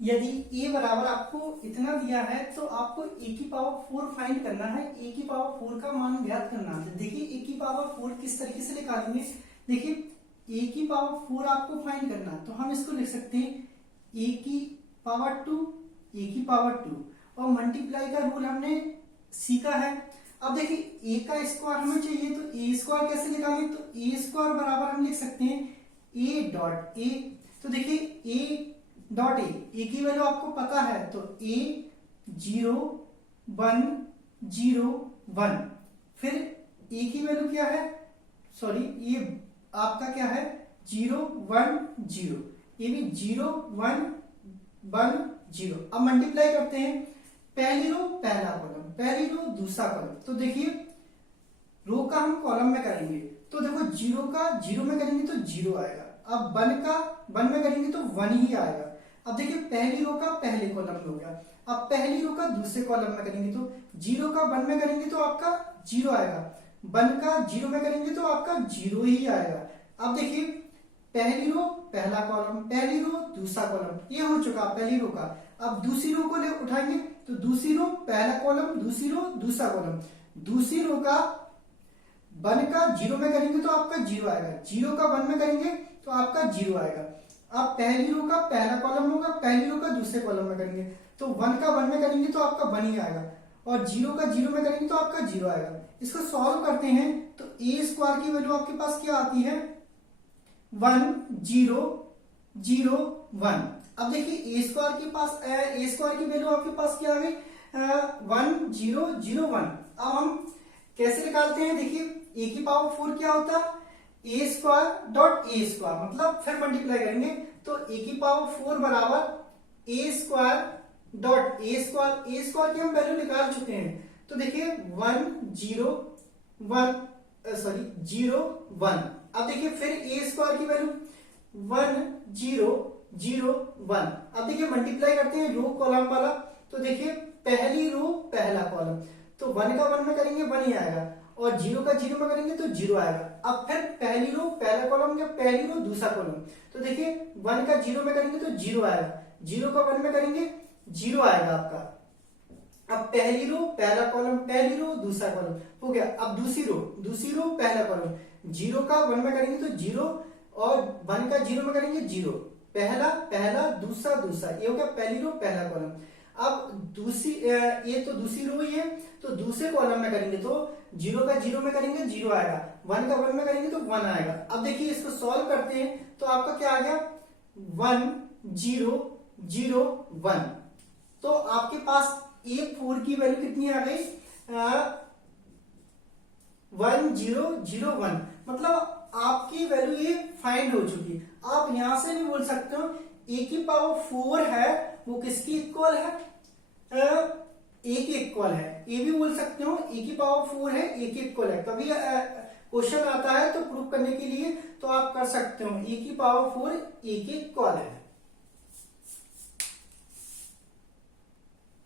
यदि a बराबर आपको इतना दिया है तो आपको a की पावर 4 फाइंड करना है, a की पावर 4 का मान ज्ञात करना है। देखिए a की पावर 4 किस तरीके से निकालेंगे। देखिए a की पावर 4 आपको फाइंड करना है तो हम इसको लिख सकते हैं a की पावर 2, a की पावर 2 और मल्टीप्लाई का रूल हमने सीखा है। अब देखिए a का स्क्वायर हमें चाहिए तो a स्क्वायर कैसे निकालें, तो a स्क्वायर बराबर हम लिख सकते हैं a डॉट a। तो देखिए a डॉट ए की वैल्यू आपको पता है तो a 0 1 0 1, फिर a की वैल्यू क्या है, सॉरी ये आपका क्या है 0 1 0, ये भी 0 1 1 0। अब मल्टीप्लाई करते हैं, पहली रो पहला कॉलम, पहली रो दूसरा कॉलम। तो देखिए रो का हम कॉलम में करेंगे तो देखो 0 का 0 में करेंगे तो 0 आएगा, अब 1 का 1 में करेंगे तो 1 ही आएगा। अब देखिए पहली रो का पहले कॉलम में हो गया, अब पहली रो का दूसरे कॉलम में करेंगे तो 0 का 1 में करेंगे तो आपका 0 आएगा, 1 का 0 में करेंगे तो आपका 0 ही आएगा। अब देखिए पहली रो पहला कॉलम, पहली रो दूसरा कॉलम, ये हो चुका पहली रो का। अब दूसरी रो को ले उठाएंगे तो दूसरी रो पहला कॉलम, दूसरी रो दूसरा कॉलम, दूसरी रो का 1 का 0 में करेंगे तो आपका 0 आएगा, 0 का 1 में करेंगे तो आपका 0 आएगा। अब पहली रो का पहला कॉलम होगा, पहली रो का दूसरे कॉलम में करेंगे तो 1 का 1 में करेंगे तो आपका 1 ही आएगा, और 0 का 0 में करेंगे तो आपका 0 आएगा। इसको सॉल्व करते हैं तो a स्क्वायर की वैल्यू आपके पास क्या आती है 1 0 0 1। अब देखिए a स्क्वायर के पास a स्क्वायर की वैल्यू आपके पास क्या आ गई 1 0 0 1। अब हम कैसे निकालते हैं, देखिए a की पावर 4 क्या होता है ए स्क्वायर डॉट ए स्क्वायर, मतलब फिर मल्टीप्लाई करेंगे तो a की पावर 4 बराबर A square dot A square, A square की हम वैल्यू निकाल चुके हैं। तो देखिए 1 0 1 सॉरी 0 1। अब देखिए फिर ए स्क्वायर की वैल्यू 1 0 0 1। अब देखिए मल्टीप्लाई करते हैं रो कॉलम वाला, तो देखिए पहली रो पहला कॉलम, तो 1 का 1 में करेंगे 1 ही आएगा, और 0 का 0 में करेंगे तो 0 आएगा। अब फिर पहली रो पहला कॉलम या पहली रो दूसरा कॉलम, तो देखिए 1 का 0 में करेंगे तो 0 आएगा, 0 का 1 में करेंगे 0 आएगा आपका। अब पहली रो पहला कॉलम, पहली रो दूसरा कॉलम हो गया। अब दूसरी रो पहला कॉलम, 0 का 1 में करेंगे तो 0 और 1 का 0 में करेंगे 0, पहला पहला दूसरा दूसरा, ये हो गया पहली रो पहला कॉलम। अब दूसरी ये तो दूसरी रो ही है, तो दूसरे कॉलम में करेंगे तो 0 का 0 में करेंगे 0 आएगा, 1 का 1 में करेंगे तो 1 आएगा। अब देखिए इसको सॉल्व करते हैं तो आपका क्या आ गया 1 0 0 1। तो आपके पास a4 की वैल्यू कितनी आ गई 1 0 0 1, मतलब आपकी वैल्यू ये फाइंड हो चुकी। आप यहां से भी बोल सकते हो a की पावर 4 है वो किसकी इक्वल है a की इक्वल है, ये भी बोल सकते हो a की पावर 4 है a की इक्वल है। कभी क्वेश्चन आता है तो प्रूव करने के लिए तो आप कर सकते हो a की पावर 4 a की इक्वल है।